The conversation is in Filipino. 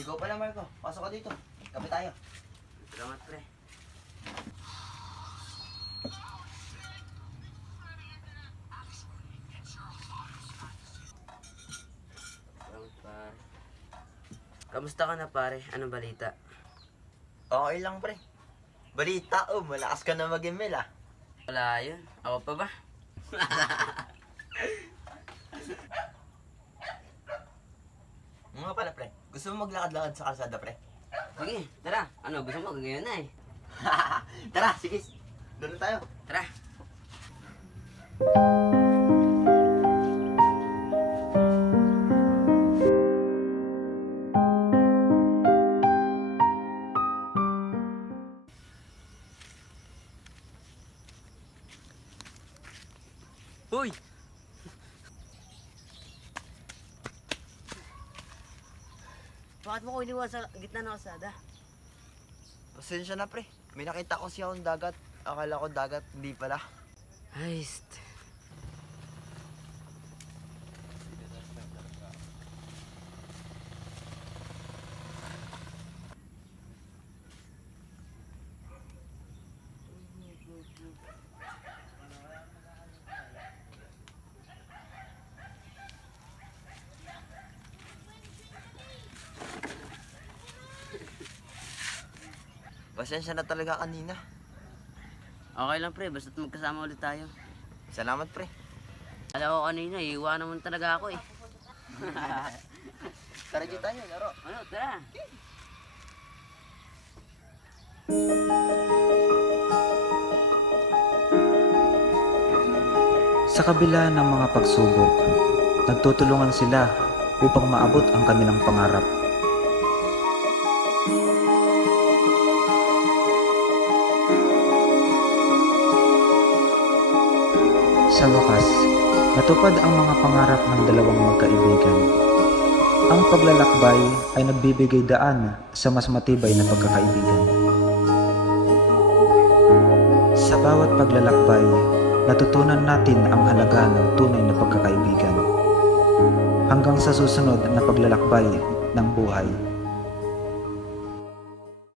Ikaw pala, Marco. Pasok ka dito. Kape tayo. Salamat, pre. Salamat, pare. Kamusta ka na, pare? Anong balita? Okay lang, pre. Balita, malakas ka na mag-email, ah. Wala yun. Ako pa ba? Mga pala, pre. Gusto mo maglakad-lakad sa kalsada, pre? Sige, tara. Ano, gusto mo? Ngayon na eh. Tara, sige. Doon na tayo. Tara. Hoy! Bakit mo ko iniwan sa gitna ng kalsada? Pasensya na, pre. May nakita ko siya akong dagat. Akala ko dagat, hindi pala. Ayst. Pasensya na talaga kanina. Okay lang pre, basta't magkasama ulit tayo. Salamat, pre. Alam ko kanina, iiwanan mo talaga ako eh. Tara dito tayo, laro. Ano, tara. Sa kabila ng mga pagsubok, nagtutulungan sila upang maabot ang kanilang pangarap. Sa wakas, natupad ang mga pangarap ng dalawang magkaibigan. Ang paglalakbay ay nagbibigay daan sa mas matibay na pagkakaibigan. Sa bawat paglalakbay, natutunan natin ang halaga ng tunay na pagkakaibigan. Hanggang sa susunod na paglalakbay ng buhay.